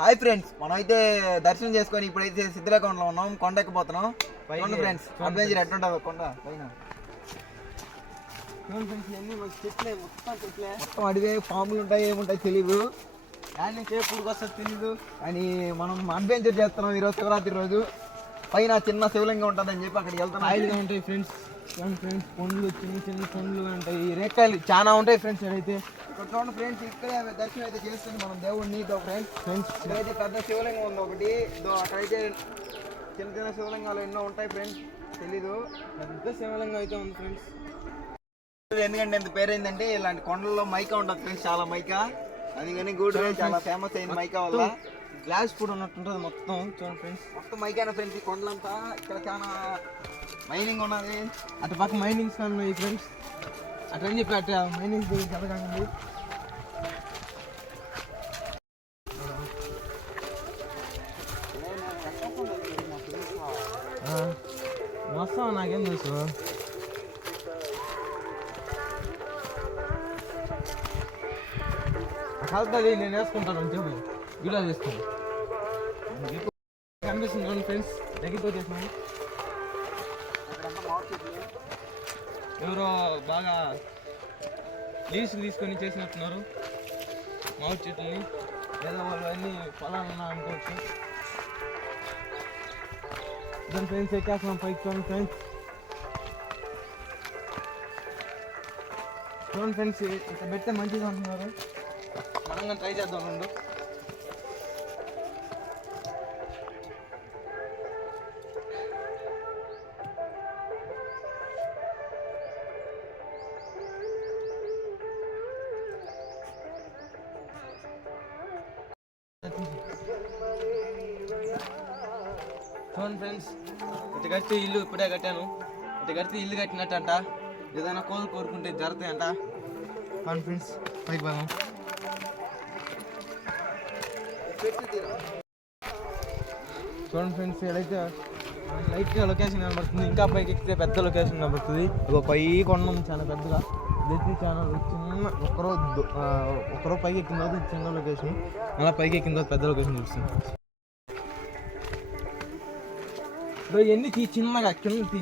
Hi friends, మనమైతే దర్శనం చేసుకొని ఇప్పుడైతే సిద్ధిలేకొండలో ఉన్నాం. కొండ ఎక్కిపోతున్నాం. ఫ్రెండ్స్ అడ్వెంచర్ ఎట్లుంటుందో కొండ పైన. మొత్తం అడిగే పాములు ఉంటాయి, ఏముంటాయి తెలీదు. దాని నుంచి ఎప్పుడు వస్తుంది తెలీదు. కానీ మనం అడ్వెంచర్ చేస్తున్నాం ఈరోజు శివరాత్రి రోజు. పైన చిన్న శివలింగం ఉంటుందని చెప్పి అక్కడికి వెళ్తాం. ఆయిల్గా ఉంటాయి ఫ్రెండ్స్. ఫ్రెండ్స్ పండ్లు, చిన్న చిన్న పండ్లు ఉంటాయి, రేకాయలు చాలా ఉంటాయి ఫ్రెండ్స్. అయితే ఇక్కడ చూడండి ఫ్రెండ్స్, ఇక్కడే దర్శనం అయితే చేసుకుని మనం దేవుడిని ఫ్రెండ్స్. ఇక్కడైతే పెద్ద శివలింగం ఉంది ఒకటి. అక్కడైతే చిన్న చిన్న శివలింగాలు ఎన్నో ఉంటాయి ఫ్రెండ్స్, తెలీదు. పెద్ద శివలింగం అయితే ఉంది ఫ్రెండ్స్. ఎందుకంటే ఎంత పేరు ఏంటంటే ఇలాంటి కొండల్లో మైకా ఉంటుంది ఫ్రెండ్స్, చాలా మైకా. అందుకని గూడు చాలా ఫేమస్ అయింది మైకా వల్ల. గ్లాస్ కూడా ఉన్నట్టుంటుంది మొత్తం. చూడండి ఫ్రెండ్స్, మొత్తం మైకానా ఫ్రెండ్స్ ఈ కొండలంతా. ఇక్కడ చాలా మైనింగ్ ఉన్నది. అటు పక్క మైనింగ్స్ ఉన్నాయి ఫ్రెండ్స్. అట్లని చెప్పి అట్లా మైనింగ్స్ గురించి అడగండి. వస్తావా? నాకేం తెలుసు. కలుతుంది, నేను వేసుకుంటాను అని చెప్పి వీడియో చేసుకోండి. కనిపిస్తుంది చూడండి ఫ్రెండ్స్, దగ్గరికి వచ్చేసినాయి. ఎవరో బాగా లీజ్ తీసుకొని చేసినట్టున్నారు మామిడి చెట్లని. లేదా వాళ్ళు అన్నీ పొలాలన్నా అనుకోవచ్చు. దాని ఫ్రెండ్స్ ఎక్కేస్తున్నాం పైకి. చూడండి ఫ్రెండ్స్, చూడండి ఫ్రెండ్స్, ఇక్కడ పెడితే మంచిగా అంటున్నారు. మనం ట్రై చేద్దాం. రెండు చూడండి ఫ్రెండ్స్, ఇటు కడితే ఇల్లు ఇప్పుడే కట్టాను. ఇటు కడితే ఇల్లు కట్టినట్టంట. ఏదైనా కోరుకుంటే జరుగుతాయంట. అవును ఫ్రెండ్స్, పైకి బాగా చూడండి ఫ్రెండ్స్, ఏదైతే లైట్గా లొకేషన్ కనబడుతుంది. ఇంకా పైకి ఎక్కితే పెద్ద లొకేషన్ కనబడుతుంది. ఒక పై కొండ చాలా పెద్దగా. ఇది చాలా చిన్న ఒకరో పైకి ఎక్కిన తర్వాత చిన్న లొకేషన్, అలా పైకి ఎక్కిన తర్వాత పెద్ద లొకేషన్ చూస్తుంది. ఎన్ని తీ చిన్నగా కింద తీ.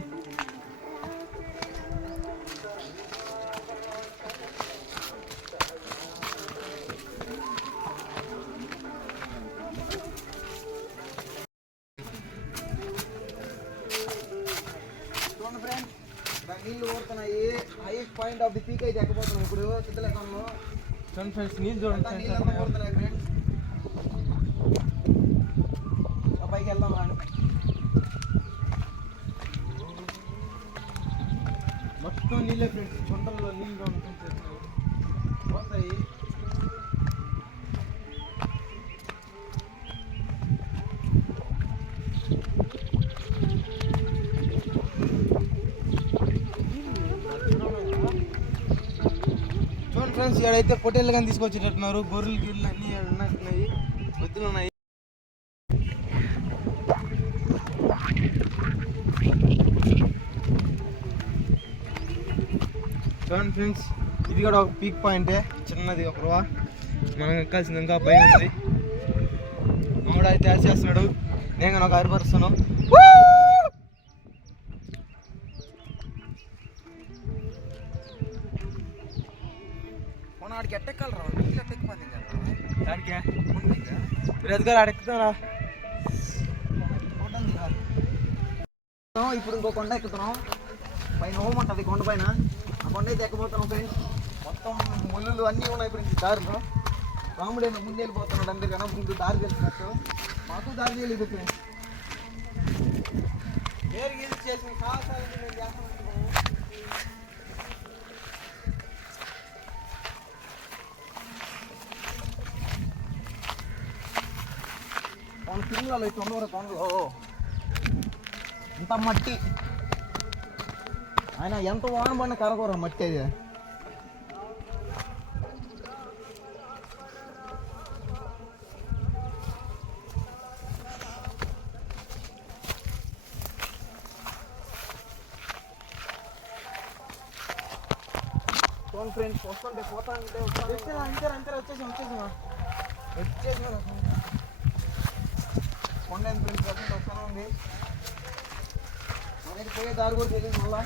చూడండి ఫ్రెండ్స్, నీళ్ళు ఊరుతున్నాయి. Highest point of the peak అయితే ఎక్కబోతున్నాం ఇప్పుడు సిద్ధిలేకొండలో. చూడండి ఫ్రెండ్స్, నీళ్ళు చూడండి. నీళ్ళు ఊరుతున్నాయి ఫ్రెండ్స్. పైకి వెళ్దాం రాండి. మొత్తం నీళ్ళే ఫ్రెండ్స్. గుంటల్లో నీళ్ళు పోతాయి. చూడండి ఫ్రెండ్స్, ఇక్కడైతే పొట్టేళ్ళు కానీ తీసుకొచ్చేటట్టున్నారు. గొర్రెలు గిర్రెలు అన్నీ ఉన్నట్టున్నాయి, వద్దులు ఉన్నాయి. చూడండి ఫ్రెండ్స్, ఇది కూడా ఒక పీక్ పాయింటే, చిన్నది ఒక రూవా. మనం ఎక్కాల్సింది ఇంకా పైన ఉంది. మామిడి అయితే వేసేస్తున్నాడు, నేను కానీ ఒక అరిపరుస్తాను. ఆడికి ఎట్టెక్కాలరా, దానికి మీరు ఎదుగురు ఆడెక్కుతారా? ఇప్పుడు ఇంకో కొండ ఎక్కుతున్నాం. పైన హోమ్ ఉంటుంది కొండ పైన. ఆ కొండ అయితే ఎక్కబోతున్నాం ఫ్రెండ్స్. మొత్తం ముళ్ళు అన్నీ ఉన్నాయి ఫ్రెండ్స్ దారిలో. రాముడేమో ముందు వెళ్ళిపోతున్నాడు అందరికన్నా, ముందు దారి తెలిసినట్టు. మాకు దారి తెలియదు ఫ్రెండ్స్. ఏరు గీసి చేసిన సాహసాలు నేను చేస్తాను. మన తిరుగులలో అయితే ఉన్నవారు కొండలో ఇంత మట్టి. ఆయన ఎంత వాన పడిన కరకూర మట్టి అది. చూడండి ఫ్రెండ్స్, వస్తుంటే పోతా ఉంటే అంతే వచ్చేసాం. కొండ ఫ్రెండ్స్ వస్తానే ఉంది. మనకి పోయే దారి కూడా తెలియదు మళ్ళా.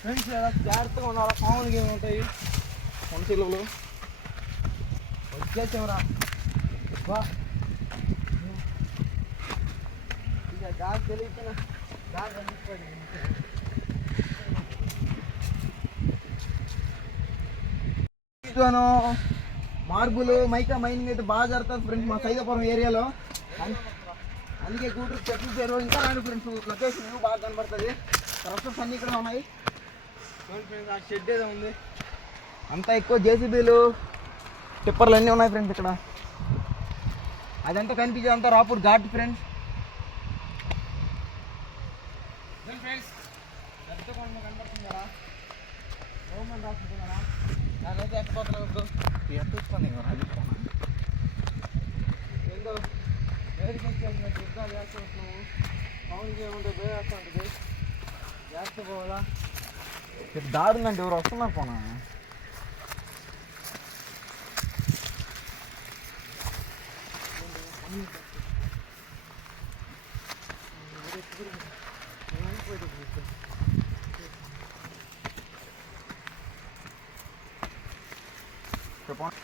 ఫ్రెండ్స్ జాగ్రత్తగా ఉండాలి, పాములు ఏమి ఉంటాయి కొండ చిలువలు. వచ్చేసామరా బా, ఇక దారి తెలియకుండా దారి కనిపిస్తుంది. మార్బుల్ మైకా మైనింగ్ అయితే బాగా జరుగుతుంది ఫ్రెండ్స్ మా సైదాపురం ఏరియాలో. అందుకే గూటూరు చెట్లు చేరు ఇంకా రాండి ఫ్రెండ్స్, లొకేషన్ బాగా కనబడుతుంది. క్రషర్స్ అన్నీ ఇక్కడ ఉన్నాయి. ఫ్రెండ్స్ ఆ షెడ్ ఏదో ఉంది, అంతా ఎక్కువ జేసీబీలు టిప్పర్లు అన్నీ ఉన్నాయి ఫ్రెండ్స్ ఇక్కడ. అదంతా కనిపించేది అంతా రాపూర్ ఘాట్ ఫ్రెండ్స్. ఫ్రెండ్స్ పెద్ద కొండ కనబడుతుంది కదా, రోమన్ రాస్తుంది కదా, దానైతే ఎక్కిపోతున్నావు. ఎత్తుకొని ఏందో వేడికి వచ్చేసినట్టు యుద్ధాలు చేస్తున్నావు. పవన్కి ఏముంటే బే వేస్తూ ఉంటుంది, జాగ్రత్త పోవాలా. దారి ఉందంటే ఎవరు వస్తున్నారు పోనా. చెప్పండి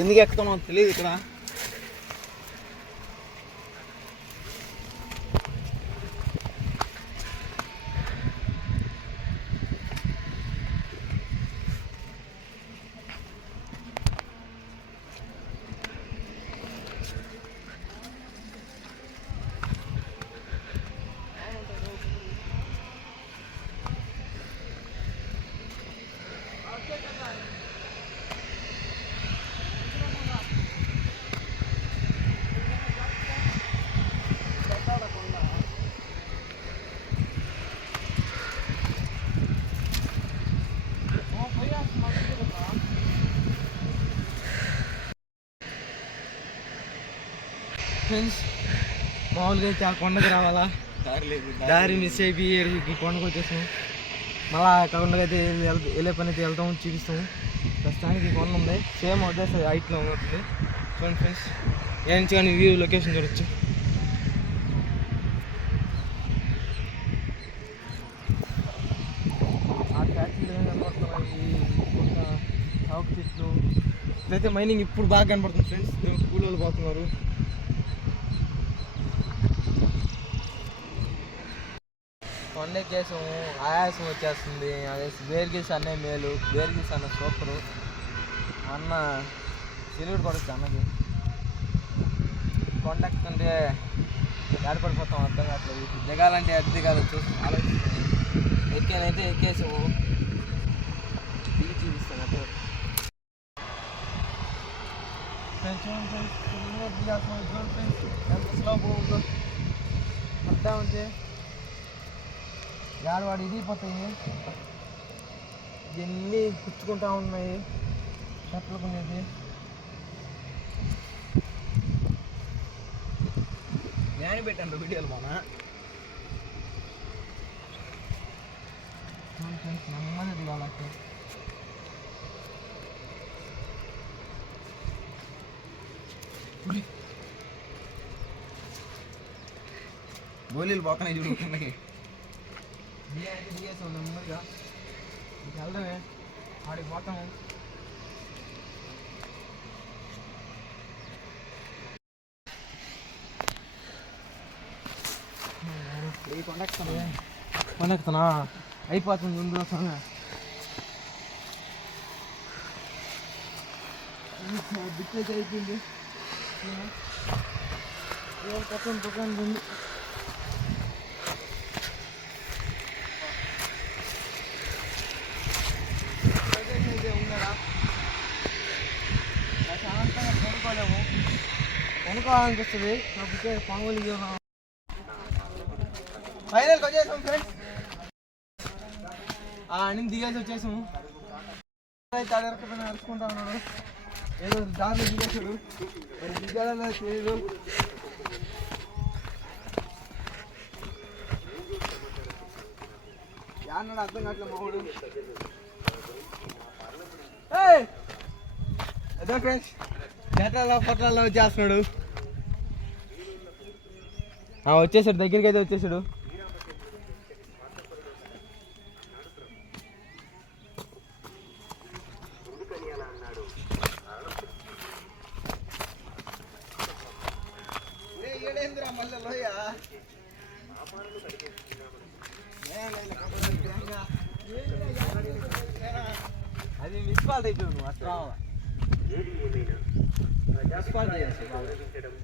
ఎందుకు ఎక్కుతామో తెలియదు ఇక్కడ. ఫ్రెండ్స్ మామూలుగా అయితే ఆ కొండకి రావాలా, దారి మిస్ అయిపోయి ఈ కొండకు వచ్చేసాము. మళ్ళీ ఆ కొండకి అయితే వెళ్ళే పని అయితే వెళ్తాము, చూపిస్తాము. ప్రస్తుతానికి ఈ కొండ ఉంది, సేమ్ అదే హైట్లో ఉంటుంది. చూడండి ఫ్రెండ్స్, ఏ నుంచి కానీ వ్యూ లొకేషన్ చూడొచ్చు. ఆ ఫ్యాక్టరీలు ఏం కనపడుతున్నాయి, చాకు చెట్లు. ఇదైతే మైనింగ్ ఇప్పుడు బాగా కనపడుతుంది ఫ్రెండ్స్, కూలీలు పోతున్నారు. కొండెక్కేసాము, ఆయాసం వచ్చేస్తుంది. అదే బేర్గిల్స్ అన్నే మేలు, బేర్గిల్స్ అన్న సూపరు. అన్న సిలివిడి పడవచ్చు అన్నది. కొండెక్కుతుంటే ఏర్పడిపోతాం, అర్థం కావట్లేదు. దిగాలంటే అది దిగాలి చూసి ఆలోచిస్తాను. ఎక్కానైతే ఎక్కేసాము, దిగి చూపిస్తాను అప్పుడు. ఎంత స్లో పోతుందో అర్థం ఉంటే ఏడవాడు ఇరిగిపోతాయి. ఇవన్నీ పుచ్చుకుంటా ఉన్నాయి చెట్లు కొనేది. నేను పెట్టాను వీడియోలు మన నెమ్మది దిగాలకి. గోళీలు పోకనే చూడుకున్నాయి. అయితే దిగేసాం నెమ్మదిగా, ఇంక వెళ్దామే, ఆడికి పోతాము. కొండెక్కుతున్నా అయిపోతుంది ముందు సమయం. బిట్ అయితే అయిపోయింది. పక్కన దుకాణం ఉంది. ఉన్నారా శాంతంగా కొనుక్కోలేము, కొనుక్కోవాలనిపిస్తుంది. కాకపోతే పాములు ఫైనల్కి వచ్చేసాం ఫ్రెండ్స్. అని దిగేసి వచ్చేసాము. అయితే అడగకపోయినా అరుచుకుంటా ఉన్నాడు, ఏదో దారిలో దిగేసాడు, దిగాడో తెలియదు. అన్నాడు అర్థం కావట్లేదు మా వాడు. అదే ఫ్రెండ్స్ చేతల్లో పొట్లలో వచ్చేస్తున్నాడు. వచ్చేసాడు, దగ్గరికి అయితే వచ్చేసాడు. అది మిస్పాల్ అయిపోయావు నువ్వు, అట్లా మిస్పాల్ చేయాలి.